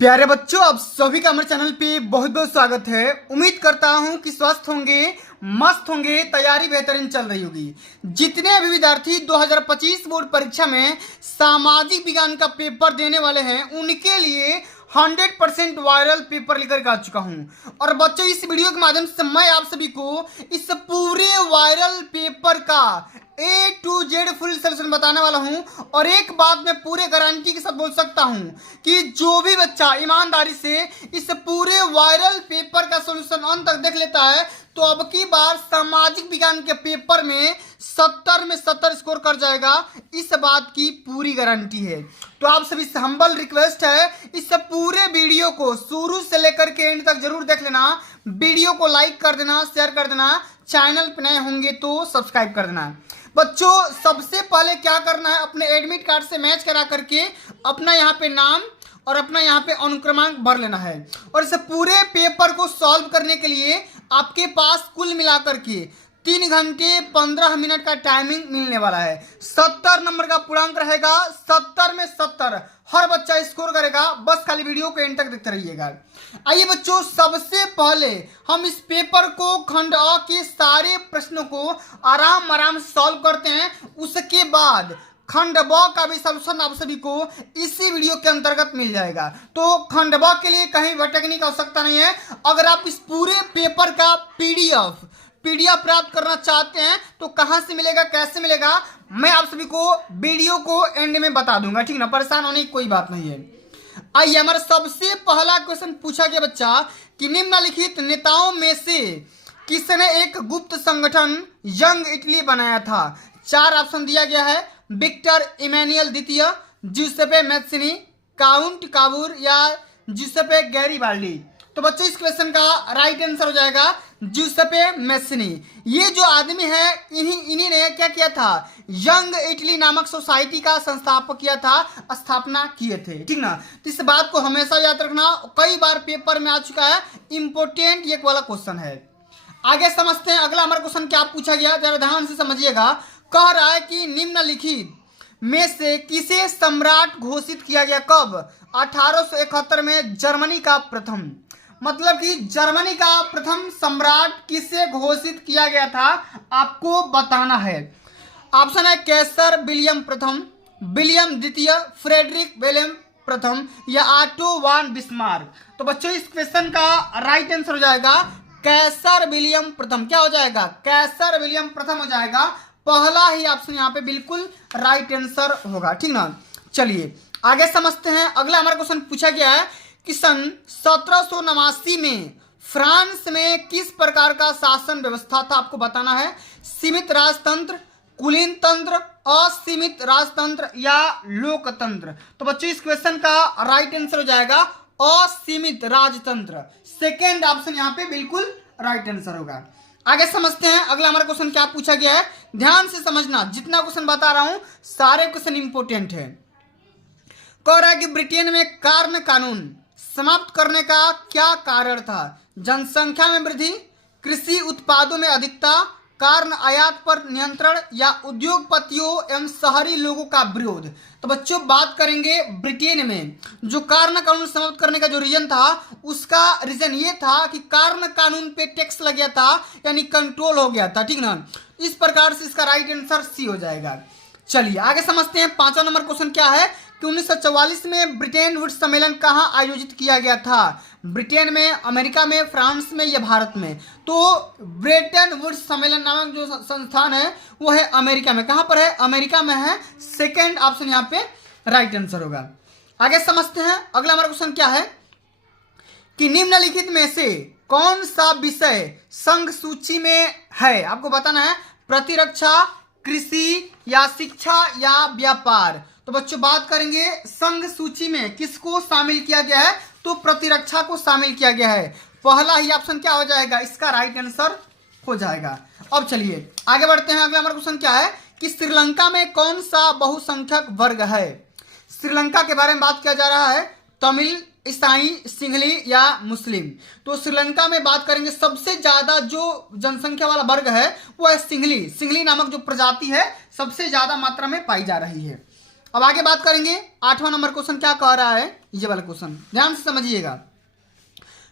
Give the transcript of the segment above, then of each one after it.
प्यारे बच्चों, आप सभी का हमारे चैनल पे बहुत बहुत स्वागत है। उम्मीद करता हूं कि स्वस्थ होंगे, मस्त होंगे, तैयारी बेहतरीन चल रही होगी। जितने भी विद्यार्थी 2025 बोर्ड परीक्षा में सामाजिक विज्ञान का पेपर देने वाले हैं उनके लिए 100% वायरल पेपर लेकर आ चुका हूं। और बच्चों, इस वीडियो के माध्यम से मैं आप सभी को इस पूरे वायरल पेपर का A to Z full solution बताने वाला हूं। और एक बात मैं पूरे गारंटी के साथ बोल सकता हूं कि जो भी बच्चा ईमानदारी से इस पूरे वायरल पेपर का सोल्यूशन अंत तक देख लेता है तो अब की बार सामाजिक विज्ञान के पेपर में 70 में 70 स्कोर कर जाएगा। इस बात की पूरी गारंटी है। तो आप सभी से हम्बल रिक्वेस्ट है, इस पूरे वीडियो को शुरू से लेकर के एंड तक जरूर देख लेना। वीडियो को लाइक कर देना, शेयर कर देना, चैनल पर नए होंगे तो सब्सक्राइब कर देना। बच्चों, सबसे पहले क्या करना है, अपने एडमिट कार्ड से मैच करा करके अपना यहाँ पे नाम और अपना यहाँ पे अनुक्रमांक भर लेना है। और इस पूरे पेपर को सॉल्व करने के लिए आपके पास कुल मिलाकर के 3 घंटे 15 मिनट का टाइमिंग मिलने वाला है। 70 नंबर का पूर्णांक रहेगा, 70 में 70 हर बच्चा स्कोर करेगा। बस खाली वीडियो को एंड तक देखते रहिएगा। आइए बच्चों, सबसे पहले हम इस पेपर को खंड अ के सारे प्रश्नों को आराम से सॉल्व करते हैं। उसके बाद खंड ब का भी सॉल्यूशन आप सभी को इसी वीडियो के अंतर्गत मिल जाएगा। तो खंड ब के लिए कहीं भटकने की आवश्यकता नहीं है। अगर आप इस पूरे पेपर का पीडीएफ प्राप्त करना चाहते हैं तो कहां से मिलेगा, कैसे मिलेगा, मैं आप सभी को वीडियो को एंड में बता दूंगा। ठीक ना, परेशान होने की कोई बात नहीं है। आइए, हमारा सबसे पहला क्वेश्चन पूछा गया बच्चा कि निम्नलिखित नेताओं में से किसने एक गुप्त संगठन यंग इटली बनाया था। 4 ऑप्शन दिया गया है, विक्टर इमैनुअल द्वितीय, जुसेपे मैत्सिनी, काउंट काबूर या जुसेपे गैरिबाल्डी। तो बच्चों, इस क्वेश्चन का राइट आंसर हो जाएगा जुसेपे मैत्सिनी। ये जो आदमी है इन्हीं ने क्या किया था, यंग इटली नामक सोसाइटी का संस्थापक किया था, स्थापना किए थे। ठीक ना, तो इस बात को हमेशा याद रखना, कई बार पेपर में आ चुका है, इंपोर्टेंट ये वाला क्वेश्चन है। आगे समझते हैं अगला हमारा क्वेश्चन क्या पूछा गया, जरा ध्यान से समझिएगा। कह रहा है कि निम्नलिखित में से किसे सम्राट घोषित किया गया, कब, 1871 में जर्मनी का प्रथम। मतलब कि जर्मनी का प्रथम सम्राट किसे घोषित किया गया था आपको बताना है। ऑप्शन है कैसर विलियम प्रथम, विलियम द्वितीय, फ्रेडरिक विलियम प्रथम या ऑटो वान बिस्मार्क। तो बच्चों, इस क्वेश्चन का राइट आंसर हो जाएगा कैसर विलियम प्रथम। क्या हो जाएगा, कैसर विलियम प्रथम हो जाएगा। पहला ही ऑप्शन यहाँ पे बिल्कुल राइट आंसर होगा। ठीक ना, चलिए आगे समझते हैं। अगला हमारा क्वेश्चन पूछा गया है कि सन 1789 में फ्रांस में किस प्रकार का शासन व्यवस्था था, आपको बताना है। सीमित राजतंत्र, कुलीन तंत्र, असीमित राजतंत्र या लोकतंत्र। तो बच्चों, इस क्वेश्चन का राइट आंसर हो जाएगा असीमित राजतंत्र। सेकेंड ऑप्शन यहाँ पे बिल्कुल राइट आंसर होगा। आगे समझते हैं अगला हमारा क्वेश्चन क्या पूछा गया है। ध्यान से समझना, जितना क्वेश्चन बता रहा हूं सारे क्वेश्चन इंपोर्टेंट है। कह रहा है कि ब्रिटेन में कार्न कानून समाप्त करने का क्या कारण था। जनसंख्या में वृद्धि, कृषि उत्पादों में अधिकता, कार्न आयात पर नियंत्रण या उद्योगपतियों एवं शहरी लोगों का विरोध। तो बच्चों, बात करेंगे ब्रिटेन में जो कार्न कानून समाप्त करने का जो रीजन था, उसका रीजन ये था कि कार्न कानून पे टैक्स लग गया था, यानी कंट्रोल हो गया था। ठीक ना, इस प्रकार से इसका राइट आंसर सी हो जाएगा। चलिए आगे समझते हैं। 5वां नंबर क्वेश्चन क्या है कि 1944 में ब्रिटेन वुड्स सम्मेलन कहाँ आयोजित किया गया था। ब्रिटेन में, अमेरिका में, फ्रांस में या भारत में। तो ब्रिटेन वुड्स सम्मेलन नामक जो संस्थान है वो है अमेरिका में। कहाँ पर है, अमेरिका में है। सेकेंड ऑप्शन यहाँ पे राइट आंसर होगा। आगे समझते हैं अगला हमारा क्वेश्चन क्या है कि निम्नलिखित में से कौन सा विषय संघ सूची में है, आपको बताना है। प्रतिरक्षा, कृषि या शिक्षा या व्यापार। तो बच्चों, बात करेंगे संघ सूची में किसको शामिल किया गया है, तो प्रतिरक्षा को शामिल किया गया है। पहला ही ऑप्शन क्या हो जाएगा, इसका राइट आंसर हो जाएगा। अब चलिए आगे बढ़ते हैं। अगला हमारा क्वेश्चन क्या है कि श्रीलंका में कौन सा बहुसंख्यक वर्ग है। श्रीलंका के बारे में बात किया जा रहा है, तमिल, ईसाई, सिंहली या मुस्लिम। तो श्रीलंका में बात करेंगे सबसे ज्यादा जो जनसंख्या वाला वर्ग है वो है सिंहली नामक जो प्रजाति है सबसे ज्यादा मात्रा में पाई जा रही है। अब आगे बात करेंगे 8वां नंबर क्वेश्चन क्या कह रहा है, ये वाला क्वेश्चन ध्यान से समझिएगा।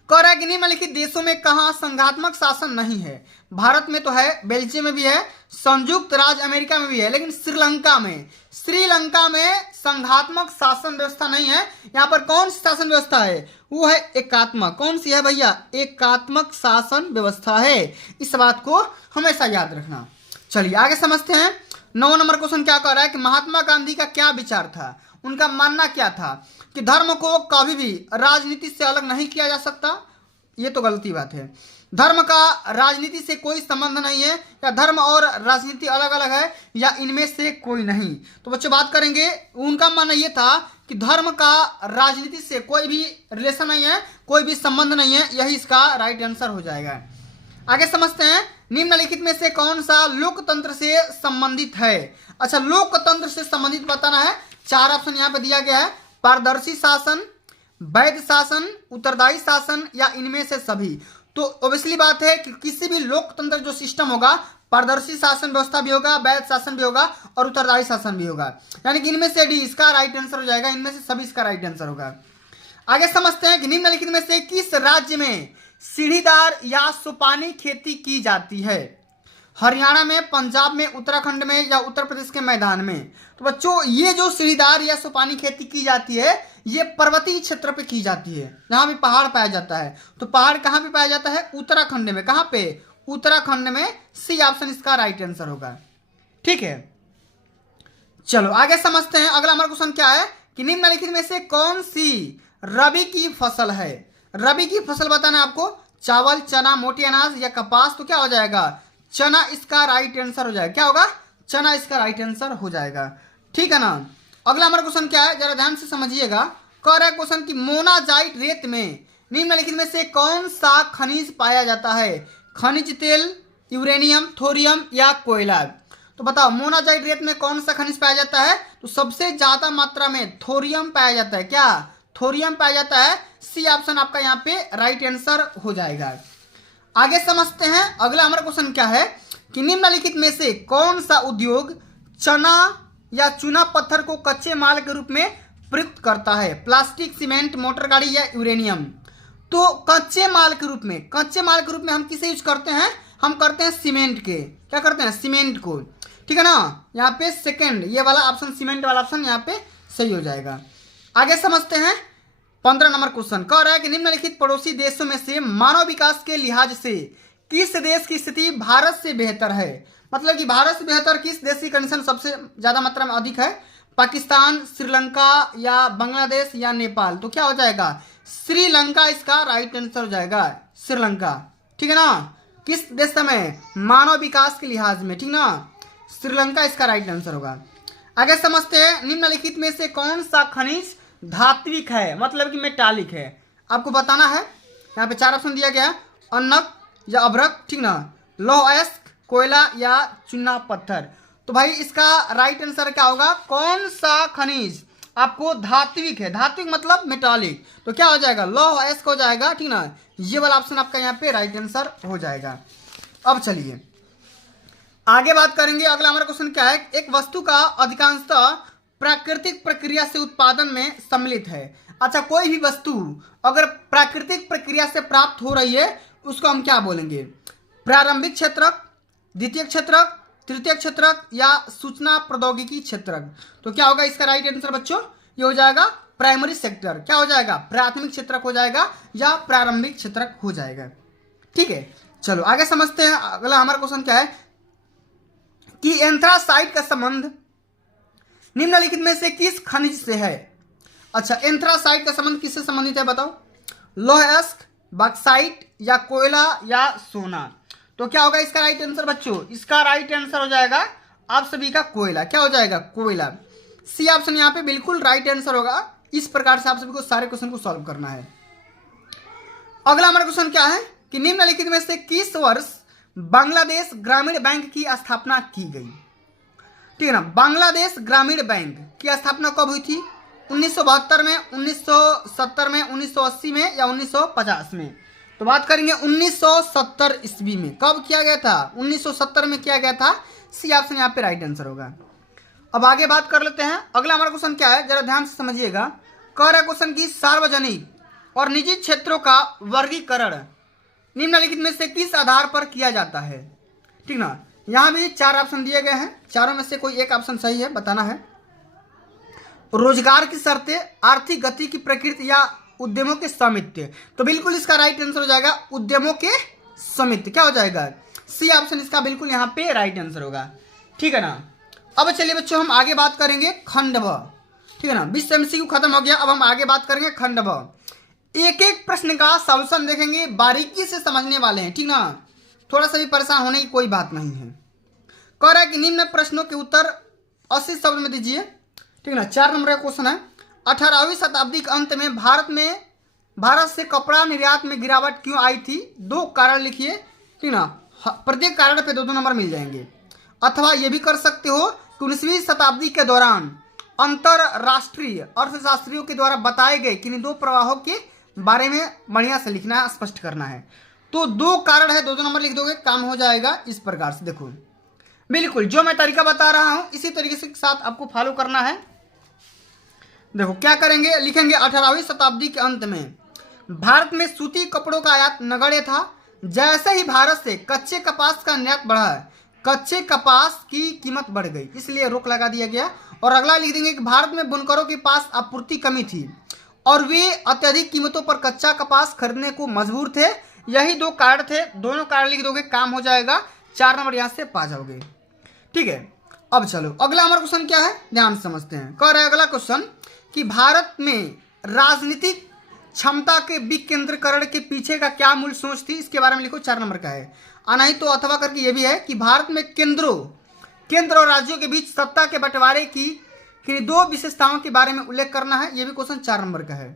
कह रहा है कि निम्नलिखित देशों में कहाँ संघात्मक शासन नहीं है। भारत में तो है, बेल्जियम में भी है, संयुक्त राज्य अमेरिका में भी है, लेकिन श्रीलंका में संघात्मक शासन व्यवस्था नहीं है। यहाँ पर कौन सी शासन व्यवस्था है, वो है एकात्मक। कौन सी है भैया, एकात्मक शासन व्यवस्था है। इस बात को हमेशा याद रखना। चलिए आगे समझते हैं। 9 नंबर क्वेश्चन क्या कह रहा है कि महात्मा गांधी का क्या विचार था, उनका मानना क्या था कि धर्म को कभी भी राजनीति से अलग नहीं किया जा सकता। ये तो गलती बात है, धर्म का राजनीति से कोई संबंध नहीं है, या धर्म और राजनीति अलग अलग है, या इनमें से कोई नहीं। तो बच्चों बात करेंगे, उनका मानना ये था कि धर्म का राजनीति से कोई भी रिलेशन नहीं है, कोई भी संबंध नहीं है। यही इसका राइट आंसर हो जाएगा। आगे समझते हैं, निम्नलिखित में से कौन सा लोकतंत्र से संबंधित है। अच्छा, लोकतंत्र से संबंधित बताना है। 4 ऑप्शन यहाँ पे दिया गया है, पारदर्शी शासन, वैध शासन, उत्तरदायी शासन, या इनमें से सभी। तो ऑब्वियसली बात है कि किसी भी लोकतंत्र जो सिस्टम होगा, पारदर्शी शासन व्यवस्था भी होगा, वैध शासन भी होगा, और उत्तरदायी शासन भी होगा। यानी कि इनमें से डी इसका राइट आंसर हो जाएगा, इनमें से सभी इसका राइट आंसर होगा। आगे समझते हैं कि निम्नलिखित में से किस राज्य में सीढ़ीदार या सोपानी खेती की जाती है। हरियाणा में, पंजाब में, उत्तराखंड में, या उत्तर प्रदेश के मैदान में। तो बच्चों ये जो सीढ़ीदार या सोपानी खेती की जाती है, ये पर्वतीय क्षेत्र पे की जाती है, जहाँ भी पहाड़ पाया जाता है। तो पहाड़ कहाँ पे पाया जाता है, उत्तराखंड में। कहाँ पे, उत्तराखंड में। सी ऑप्शन इसका राइट आंसर होगा। ठीक है, चलो आगे समझते हैं। अगला हमारा क्वेश्चन क्या है कि निम्नलिखित में से कौन सी रबी की फसल है। रबी की फसल बताना है आपको, चावल, चना, मोटे अनाज, या कपास। तो क्या हो जाएगा, चना इसका राइट आंसर हो जाएगा। क्या होगा, चना इसका राइट आंसर हो जाएगा। ठीक है ना। अगला हमारा क्वेश्चन क्या है, जरा ध्यान से समझिएगा। कह रहा है क्वेश्चन कि मोनाजाइट रेत में निम्नलिखित में से कौन सा खनिज पाया जाता है। खनिज तेल, यूरेनियम, थोरियम, या कोयला। तो बताओ मोनाजाइट रेत में कौन सा खनिज पाया जाता है। तो सबसे ज्यादा मात्रा में थोरियम पाया जाता है। क्या, थोरियम पाया जाता है। सी ऑप्शन आपका यहाँ पे राइट आंसर हो जाएगा। आगे समझते हैं। अगला हमारा क्वेश्चन क्या है कि निम्नलिखित में से कौन सा उद्योग चना या चूना पत्थर को कच्चे माल के रूप में प्रयुक्त करता है। प्लास्टिक, सीमेंट, मोटर गाड़ी, या यूरेनियम। तो कच्चे माल के रूप में हम किसे यूज करते हैं, हम करते हैं सीमेंट के। क्या करते हैं, सीमेंट को। ठीक है ना, यहाँ पे सेकेंड ये वाला ऑप्शन, सीमेंट वाला ऑप्शन यहाँ पे सही हो जाएगा। आगे समझते हैं। 15 नंबर क्वेश्चन कह रहा है कि निम्नलिखित पड़ोसी देशों में से मानव विकास के लिहाज से किस देश की स्थिति भारत से बेहतर है। मतलब कि भारत से बेहतर किस देश की कंडीशन सबसे ज्यादा मात्रा में अधिक है। पाकिस्तान, श्रीलंका, या बांग्लादेश, या नेपाल। तो क्या हो जाएगा, श्रीलंका इसका राइट आंसर हो जाएगा। श्रीलंका। ठीक है ना, किस देश में, मानव विकास के लिहाज में। ठीक ना, श्रीलंका इसका राइट आंसर होगा। आगे समझते हैं। निम्नलिखित में से कौन सा खनिज धात्विक है, मतलब कि मेटालिक है। आपको बताना है। यहाँ पे 4 ऑप्शन दिया गया है, अन्नक या अभ्रक। ठीक ना, लौह अयस्क, कोयला, या चूना पत्थर। तो भाई इसका राइट आंसर क्या होगा, कौन सा खनिज आपको धात्विक है। धात्विक मतलब मेटालिक। तो क्या हो जाएगा, लौह अयस्क हो जाएगा। ठीक ना, ये वाला ऑप्शन आपका यहाँ पे राइट आंसर हो जाएगा। अब चलिए आगे बात करेंगे। अगला हमारा क्वेश्चन क्या है, एक वस्तु का अधिकांशतः प्राकृतिक प्रक्रिया से उत्पादन में सम्मिलित है। अच्छा, कोई भी वस्तु अगर प्राकृतिक प्रक्रिया से प्राप्त हो रही है उसको हम क्या बोलेंगे, प्रारंभिक क्षेत्रक, द्वितीय क्षेत्रक, तृतीय क्षेत्रक, या सूचना प्रौद्योगिकी क्षेत्रक। तो क्या होगा इसका राइट आंसर बच्चों, ये हो जाएगा प्राइमरी सेक्टर। क्या हो जाएगा, प्राथमिक क्षेत्रक हो जाएगा, या प्रारंभिक क्षेत्रक हो जाएगा। ठीक है, चलो आगे समझते हैं। अगला हमारा क्वेश्चन क्या है कि एंथ्रासाइट का संबंध निम्नलिखित में से किस खनिज से है। अच्छा, एंथ्रासाइट का संबंध किससे संबंधित है बताओ, लौह अयस्क, बॉक्साइट, या कोयला, या सोना। तो क्या होगा इसका राइट आंसर बच्चों, इसका राइट आंसर हो जाएगा आप सभी का कोयला। क्या हो जाएगा, कोयला। सी ऑप्शन यहाँ पे बिल्कुल राइट आंसर होगा। इस प्रकार से आप सभी को सारे क्वेश्चन को सॉल्व करना है। अगला हमारा क्वेश्चन क्या है कि निम्नलिखित में से किस वर्ष बांग्लादेश ग्रामीण बैंक की स्थापना की गई। ठीक है ना, बांग्लादेश ग्रामीण बैंक की स्थापना कब हुई थी, 1972 में, 1970 में, 1980 में, या 1950 में। तो बात करेंगे 1970 ईस्वी में। कब किया गया था, 1970 में किया गया था। सी ऑप्शन यहाँ पे राइट आंसर होगा। अब आगे बात कर लेते हैं। अगला हमारा क्वेश्चन क्या है, जरा ध्यान से समझिएगा। कह रहा है क्वेश्चन की सार्वजनिक और निजी क्षेत्रों का वर्गीकरण निम्नलिखित में से किस आधार पर किया जाता है। ठीक ना, यहाँ भी 4 ऑप्शन दिए गए हैं, चारों में से कोई एक ऑप्शन सही है, बताना है। रोजगार की शर्तें, आर्थिक गति की प्रकृति या उद्यमों के स्वामित्व। तो बिल्कुल इसका राइट आंसर हो जाएगा उद्यमों के स्वामित्व। क्या हो जाएगा, सी ऑप्शन इसका बिल्कुल यहाँ पे राइट आंसर होगा। ठीक है ना। अब चलिए बच्चों हम आगे बात करेंगे खंड ब। ठीक है ना, 20 MCQ खत्म हो गया, अब हम आगे बात करेंगे खंड ब। एक एक प्रश्न का सॉल्यूशन देखेंगे, बारीकी से समझने वाले हैं। ठीक ना, थोड़ा सा भी परेशान होने की कोई बात नहीं है। कह रहा है कि निम्न प्रश्नों के उत्तर 80 शब्द में दीजिए। ठीक है ना, 4 नंबर का क्वेश्चन है। 18वीं शताब्दी के अंत में भारत से कपड़ा निर्यात में गिरावट क्यों आई थी, 2 कारण लिखिए। ठीक ना, प्रत्येक कारण पे 2-2 नंबर मिल जाएंगे। अथवा ये भी कर सकते हो कि 19वीं शताब्दी के दौरान अंतरराष्ट्रीय अर्थशास्त्रियों के द्वारा बताए गए किन्हीं 2 प्रवाहों के बारे में बढ़िया से लिखना है, स्पष्ट करना है। तो 2 कारण है, 2-2 नंबर लिख दोगे, काम हो जाएगा। इस प्रकार से देखो, बिल्कुल जो मैं तरीका बता रहा हूं इसी तरीके से साथ आपको फॉलो करना है। देखो क्या करेंगे, लिखेंगे 18वीं शताब्दी के अंत में भारत में सूती कपड़ों का आयात नगण्य था। जैसे ही भारत से कच्चे कपास का निर्यात बढ़ा, कच्चे कपास की कीमत बढ़ गई, इसलिए रोक लगा दिया गया। और अगला लिख देंगे कि भारत में बुनकरों के पास आपूर्ति कमी थी और वे अत्यधिक कीमतों पर कच्चा कपास खरीदने को मजबूर थे। यही 2 कारण थे, दोनों कारण लिख दोगे, काम हो जाएगा। 4 नंबर यहाँ से पा जाओगे। ठीक है, अब चलो अगला हमारा क्वेश्चन क्या है, ध्यान से समझते हैं। कह रहे हैं अगला क्वेश्चन कि भारत में राजनीतिक क्षमता के विकेंद्रीकरण के पीछे का क्या मूल सोच थी, इसके बारे में लिखो। 4 नंबर का है। नहीं तो अथवा करके ये भी है कि भारत में केंद्र और राज्यों के बीच सत्ता के बंटवारे की 2 विशेषताओं के बारे में उल्लेख करना है। ये भी क्वेश्चन 4 नंबर का है।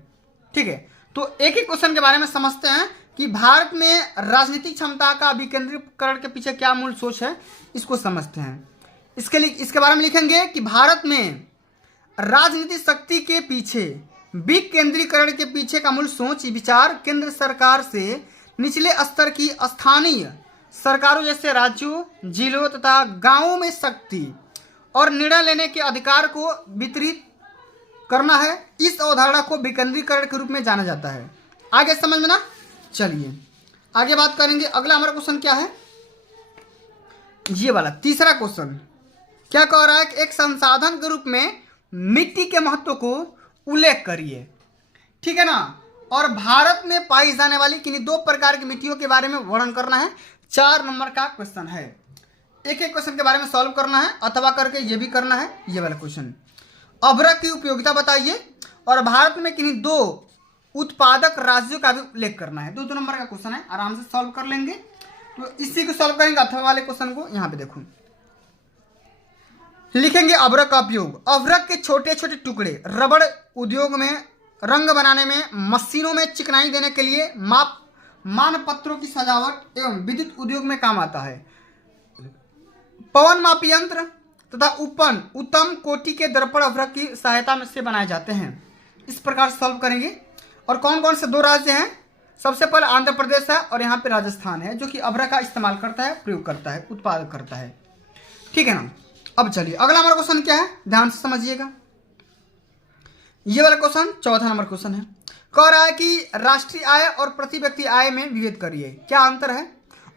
ठीक है, तो एक एक क्वेश्चन के बारे में समझते हैं कि भारत में राजनीतिक क्षमता का विकेंद्रीकरण के पीछे क्या मूल सोच है, इसको समझते हैं। इसके बारे में लिखेंगे कि भारत में राजनीतिक शक्ति के पीछे विकेंद्रीकरण के पीछे का मूल सोच विचार केंद्र सरकार से निचले स्तर की स्थानीय सरकारों जैसे राज्यों, जिलों तथा गांवों में शक्ति और निर्णय लेने के अधिकार को वितरित करना है। इस अवधारणा को विकेंद्रीकरण के रूप में जाना जाता है। आगे समझ में ना, चलिए आगे बात करेंगे। अगला हमारा क्वेश्चन क्या है, ये वाला तीसरा क्वेश्चन क्या कह रहा है कि एक संसाधन के रूप में मिट्टी के महत्व को उल्लेख करिए। ठीक है ना, और भारत में पाई जाने वाली किन्हीं 2 प्रकार की मिट्टियों के बारे में वर्णन करना है। 4 नंबर का क्वेश्चन है। एक एक क्वेश्चन के बारे में सॉल्व करना है, अथवा करके ये भी करना है। ये वाला क्वेश्चन, अभ्रक की उपयोगिता बताइए और भारत में किन्हीं 2 उत्पादक राज्यों का भी उल्लेख करना है। 2-2 नंबर का क्वेश्चन है, आराम से सॉल्व कर लेंगे। तो इसी को सॉल्व करेंगे, अथवा वाले क्वेश्चन को। यहाँ पे देखो लिखेंगे अभ्रक का उपयोग। अभ्रक के छोटे छोटे टुकड़े रबड़ उद्योग में, रंग बनाने में, मशीनों में चिकनाई देने के लिए, मानपत्रों की सजावट एवं विद्युत उद्योग में काम आता है। पवन मापी यंत्र तथा उत्तम कोटि के दर्पण अभ्रक की सहायता से बनाए जाते हैं। इस प्रकार से सॉल्व करेंगे। और कौन कौन से 2 राज्य हैं, सबसे पहले आंध्र प्रदेश है और यहाँ पे राजस्थान है, जो कि अभ्रक का इस्तेमाल करता है, प्रयोग करता है, उत्पादन करता है। ठीक है ना। अब चलिए अगला हमारा क्वेश्चन क्या है, ध्यान से समझिएगा। ये वाला क्वेश्चन 4था नंबर क्वेश्चन है। कह रहा है कि राष्ट्रीय आय और प्रति व्यक्ति आय में विभेद करिए, क्या अंतर है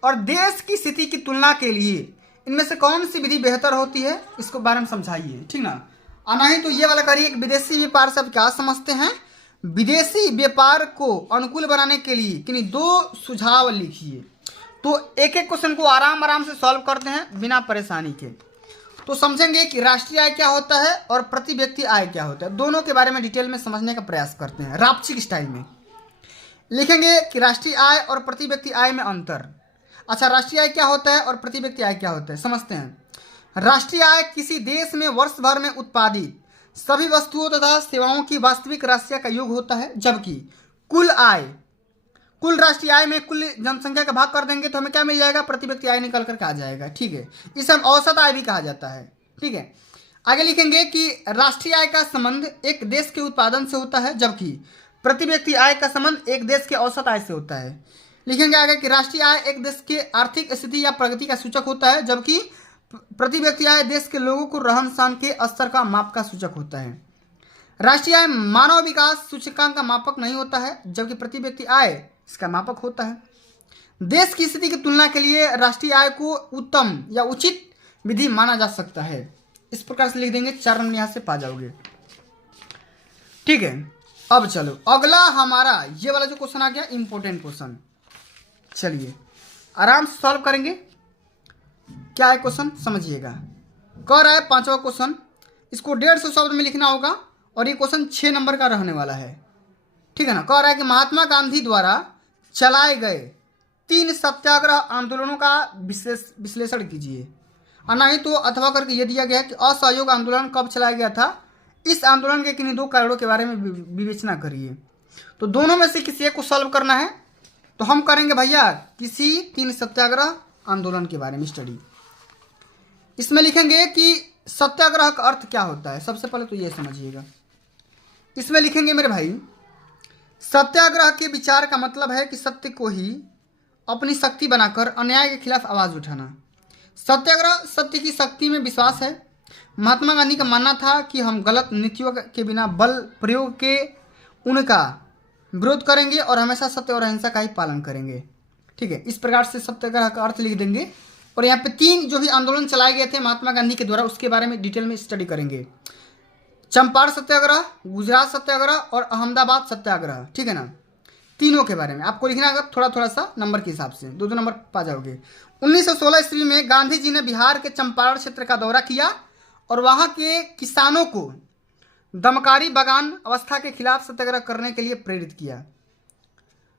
और देश की स्थिति की तुलना के लिए इनमें से कौन सी विधि बेहतर होती है, इसको बारे में समझाइए। ठीक ना, और नहीं तो ये वाला करिए कि विदेशी व्यापार से आप क्या समझते हैं। विदेशी व्यापार को अनुकूल बनाने के लिए किन्हीं 2 सुझाव लिखिए। तो एक एक क्वेश्चन को आराम से सॉल्व करते हैं बिना परेशानी के। तो समझेंगे कि राष्ट्रीय आय क्या होता है और प्रति व्यक्ति आय क्या होता है, दोनों के बारे में डिटेल में समझने का प्रयास करते हैं। रापचिक स्टाइल में लिखेंगे कि राष्ट्रीय आय और प्रति व्यक्ति आय में अंतर। अच्छा, राष्ट्रीय आय क्या होता है और प्रति व्यक्ति आय क्या होता है, समझते हैं। राष्ट्रीय आय किसी देश में वर्ष भर में उत्पादित सभी वस्तुओं तथा सेवाओं की वास्तविक राशि का योग होता है, जबकि कुल राष्ट्रीय आय में कुल जनसंख्या का भाग कर देंगे तो हमें क्या मिल जाएगा, प्रति व्यक्ति आय निकल करके आ जाएगा। ठीक है, इसे हम औसत आय भी कहा जाता है। ठीक है, आगे लिखेंगे कि राष्ट्रीय आय का संबंध एक देश के उत्पादन से होता है, जबकि प्रति व्यक्ति आय का संबंध एक देश के औसत आय से होता है। लिखेंगे आगे कि राष्ट्रीय आय एक देश के आर्थिक स्थिति या प्रगति का सूचक होता है, जबकि प्रति व्यक्ति आय देश के लोगों को रहन सहन के स्तर का माप का सूचक होता है। राष्ट्रीय आय मानव विकास सूचकांक का मापक नहीं होता है, जबकि प्रति व्यक्ति आय इसका मापक होता है। देश की स्थिति की तुलना के लिए राष्ट्रीय आय को उत्तम या उचित विधि माना जा सकता है। इस प्रकार से लिख देंगे, 4 नंबर यहाँ से पा जाओगे। ठीक है, अब चलो अगला हमारा ये वाला जो क्वेश्चन आ गया इंपॉर्टेंट क्वेश्चन, चलिए आराम से सॉल्व करेंगे। क्या है क्वेश्चन समझिएगा। कह रहा है 5वां क्वेश्चन, इसको 150 शब्द में लिखना होगा और ये क्वेश्चन 6 नंबर का रहने वाला है। ठीक है ना। कह रहा है कि महात्मा गांधी द्वारा चलाए गए 3 सत्याग्रह आंदोलनों का विश्लेषण कीजिए। और नहीं तो अथवा करके ये दिया गया है कि असहयोग आंदोलन कब चलाया गया था, इस आंदोलन के किन्हीं 2 कारणों के बारे में विवेचना करिए। तो दोनों में से किसी एक को सॉल्व करना है, तो हम करेंगे भैया किसी 3 सत्याग्रह आंदोलन के बारे में स्टडी। इसमें लिखेंगे कि सत्याग्रह का अर्थ क्या होता है। सबसे पहले तो ये समझिएगा। इसमें लिखेंगे मेरे भाई, सत्याग्रह के विचार का मतलब है कि सत्य को ही अपनी शक्ति बनाकर अन्याय के खिलाफ आवाज उठाना। सत्याग्रह सत्य की शक्ति में विश्वास है। महात्मा गांधी का मानना था कि हम गलत नीतियों के बिना बल प्रयोग के उनका विरोध करेंगे और हमेशा सत्य और अहिंसा का ही पालन करेंगे। ठीक है, इस प्रकार से सत्याग्रह का अर्थ लिख देंगे। और यहाँ पे 3 जो भी आंदोलन चलाए गए थे महात्मा गांधी के द्वारा, उसके बारे में डिटेल में स्टडी करेंगे। चंपारण सत्याग्रह, गुजरात सत्याग्रह और अहमदाबाद सत्याग्रह। ठीक है ना, तीनों के बारे में आपको लिखना है थोड़ा थोड़ा सा नंबर के हिसाब से, 2-2 नंबर पा जाओगे। 1916 ईस्वी में गांधी जी ने बिहार के चंपारण क्षेत्र का दौरा किया और वहां के किसानों को दमकारी बागान अवस्था के खिलाफ सत्याग्रह करने के लिए प्रेरित किया।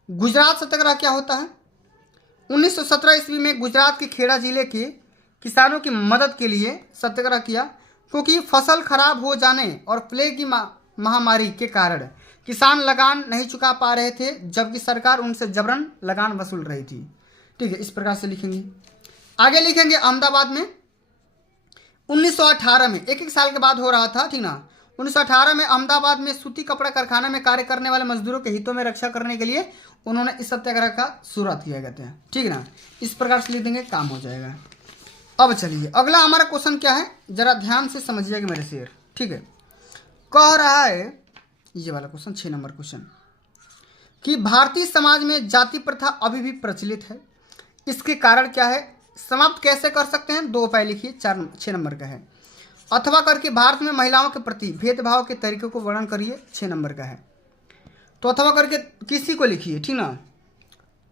गुजरात सत्याग्रह क्या होता है? 1917 ईस्वी में गुजरात के खेड़ा जिले के किसानों की मदद के लिए सत्याग्रह किया, क्योंकि फसल खराब हो जाने और प्लेग की महामारी के कारण किसान लगान नहीं चुका पा रहे थे, जबकि सरकार उनसे जबरन लगान वसूल रही थी। ठीक है, इस प्रकार से लिखेंगे। आगे लिखेंगे अहमदाबाद में 1918 में, एक साल के बाद हो रहा था। ठीक ना, 1918 में अहमदाबाद में सूती कपड़ा कारखाना में कार्य करने वाले मजदूरों के हितों में रक्षा करने के लिए उन्होंने इस सत्याग्रह का शुरुआत किया गया था। ठीक है ना, इस प्रकार से लिख देंगे, काम हो जाएगा। अब चलिए अगला हमारा क्वेश्चन क्या है, जरा ध्यान से समझिएगा मेरे शेर। ठीक है, कह रहा है ये वाला क्वेश्चन 6 नंबर क्वेश्चन कि भारतीय समाज में जाति प्रथा अभी भी प्रचलित है, इसके कारण क्या है, समाप्त कैसे कर सकते हैं? 2 उपाय लिखिए, 6 नंबर का है। अथवा करके भारत में महिलाओं के प्रति भेदभाव के तरीकों को वर्णन करिए, 6 नंबर का है। तो अथवा करके किसी को लिखिए। ठीक ना,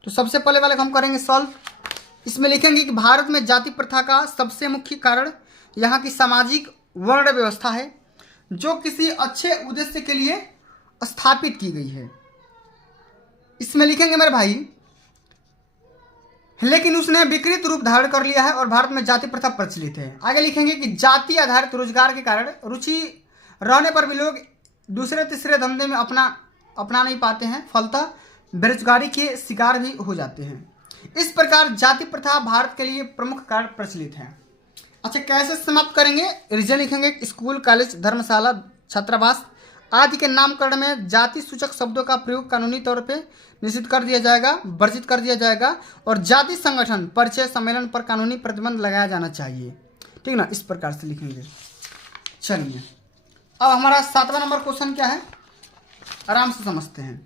तो सबसे पहले वाले हम करेंगे सॉल्व। इसमें लिखेंगे कि भारत में जाति प्रथा का सबसे मुख्य कारण यहाँ की सामाजिक वर्ण व्यवस्था है, जो किसी अच्छे उद्देश्य के लिए स्थापित की गई है। इसमें लिखेंगे मेरे भाई, लेकिन उसने विकृत रूप धारण कर लिया है और भारत में जाति प्रथा प्रचलित है। आगे लिखेंगे कि जाति आधारित रोजगार के कारण रुचि रहने पर भी लोग दूसरे तीसरे धंधे में अपना नहीं पाते हैं, फलतः बेरोजगारी के शिकार भी हो जाते हैं। इस प्रकार जाति प्रथा भारत के लिए प्रमुख कारण प्रचलित है। अच्छा, कैसे समाप्त करेंगे? रीजन लिखेंगे, स्कूल, कॉलेज, धर्मशाला, छात्रावास आदि के नामकरण में जाति सूचक शब्दों का प्रयोग कानूनी तौर पे निषिद्ध कर दिया जाएगा, वर्जित कर दिया जाएगा, और जाति संगठन, परिचय, सम्मेलन पर कानूनी प्रतिबंध लगाया जाना चाहिए। ठीक ना, इस प्रकार से लिखेंगे। चलिए अब हमारा 7वां नंबर क्वेश्चन क्या है, आराम से समझते हैं।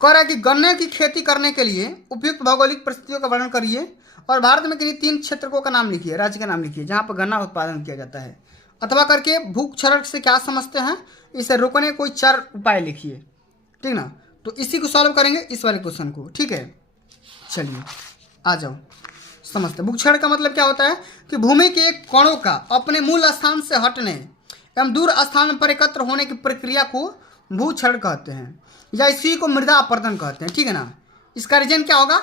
कह रहा है कि गन्ने की खेती करने के लिए उपयुक्त भौगोलिक परिस्थितियों का वर्णन करिए और भारत में किन्हीं 3 क्षेत्रों का नाम लिखिए, राज्य का नाम लिखिए जहाँ पर गन्ना उत्पादन किया जाता है। अथवा करके भूख क्षरण से क्या समझते हैं, इसे रोकने कोई 4 उपाय लिखिए। ठीक ना, तो इसी को सॉल्व करेंगे, इस वाले क्वेश्चन को। ठीक है, चलिए आ जाओ समझते। भूख क्षरण का मतलब क्या होता है कि भूमि के कणों का अपने मूल स्थान से हटने एवं दूर स्थान पर एकत्र होने की प्रक्रिया को भूक्षरण कहते हैं, या इसी को मृदा अपरदन कहते हैं। ठीक है ना, इसका रीजन क्या होगा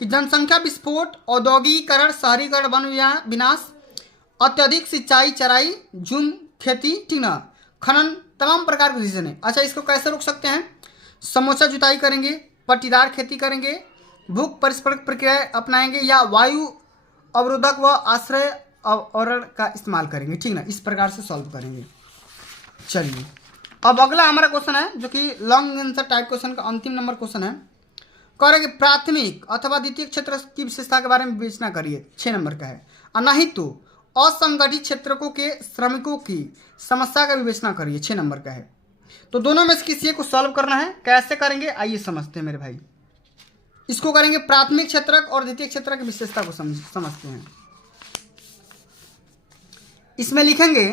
कि जनसंख्या विस्फोट, औद्योगिकीकरण, शहरीकरण, वन विनाश, अत्यधिक सिंचाई, चराई, झूम खेती, ठीक ना, खनन, तमाम प्रकार के रीजन है। अच्छा, इसको कैसे रोक सकते हैं? समोचा जुताई करेंगे, पट्टीदार खेती करेंगे, भूख परिस्पर्क प्रक्रिया अपनाएंगे, या वायु अवरोधक व आश्रय आवरण का इस्तेमाल करेंगे। ठीक ना, इस प्रकार से सॉल्व करेंगे। चलिए अब अगला हमारा क्वेश्चन है जो कि लॉन्ग आंसर टाइप क्वेश्चन का अंतिम नंबर क्वेश्चन है। कह रहे कि प्राथमिक अथवा द्वितीय क्षेत्र की विशेषता के बारे में विवेचना करिए, 6 नंबर का है। नहीं तो असंगठित क्षेत्रों के श्रमिकों की समस्या का विवेचना करिए। 6 नंबर का है। तो दोनों में से किसी एक को सॉल्व करना है। कैसे करेंगे आइए समझते हैं मेरे भाई। इसको करेंगे प्राथमिक क्षेत्रक और द्वितीय क्षेत्रक की विशेषता को समझते हैं। इसमें लिखेंगे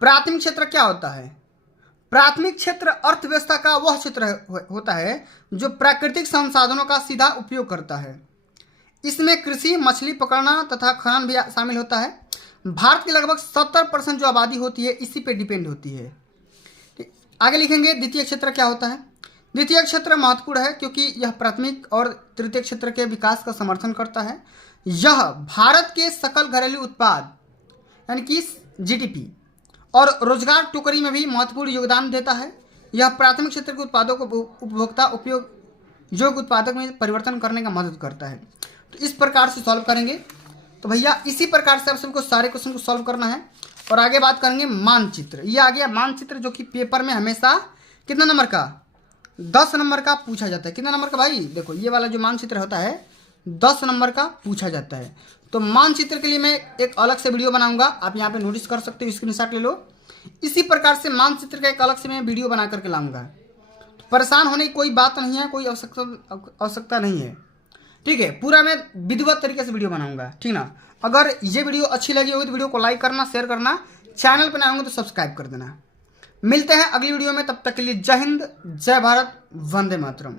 प्राथमिक क्षेत्र क्या होता है। प्राथमिक क्षेत्र अर्थव्यवस्था का वह क्षेत्र होता है जो प्राकृतिक संसाधनों का सीधा उपयोग करता है। इसमें कृषि, मछली पकड़ना तथा खनन भी शामिल होता है। भारत की लगभग 70% जो आबादी होती है इसी पे डिपेंड होती है। आगे लिखेंगे द्वितीय क्षेत्र क्या होता है। द्वितीय क्षेत्र महत्वपूर्ण है क्योंकि यह प्राथमिक और तृतीय क्षेत्र के विकास का समर्थन करता है। यह भारत के सकल घरेलू उत्पाद यानी कि जीडीपी और रोजगार टोकरी में भी महत्वपूर्ण योगदान देता है। यह प्राथमिक क्षेत्र के उत्पादों को उपभोक्ता उपयोग योग्य उत्पादक में परिवर्तन करने का मदद करता है। तो इस प्रकार से सॉल्व करेंगे। तो भैया इसी प्रकार से आप सबको सारे क्वेश्चन को सॉल्व करना है। और आगे बात करेंगे मानचित्र। ये आ गया मानचित्र जो कि पेपर में हमेशा कितना नंबर का 10 नंबर का पूछा जाता है। कितना नंबर का भाई, देखो ये वाला जो मानचित्र होता है 10 नंबर का पूछा जाता है। तो मानचित्र के लिए मैं एक अलग से वीडियो बनाऊंगा, आप यहाँ पे नोटिस कर सकते हो, स्क्रीनशॉट ले लो। इसी प्रकार से मानचित्र का एक अलग से मैं वीडियो बना करके लाऊंगा। तो परेशान होने की कोई बात नहीं है, कोई आवश्यकता नहीं है, ठीक है। पूरा मैं विधिवत तरीके से वीडियो बनाऊंगा, ठीक ना। अगर ये वीडियो अच्छी लगी होगी तो वीडियो को लाइक करना, शेयर करना, चैनल पर नए होंगे तो सब्सक्राइब कर देना। मिलते हैं अगली वीडियो में, तब तक के लिए जय हिंद, जय भारत, वंदे मातरम।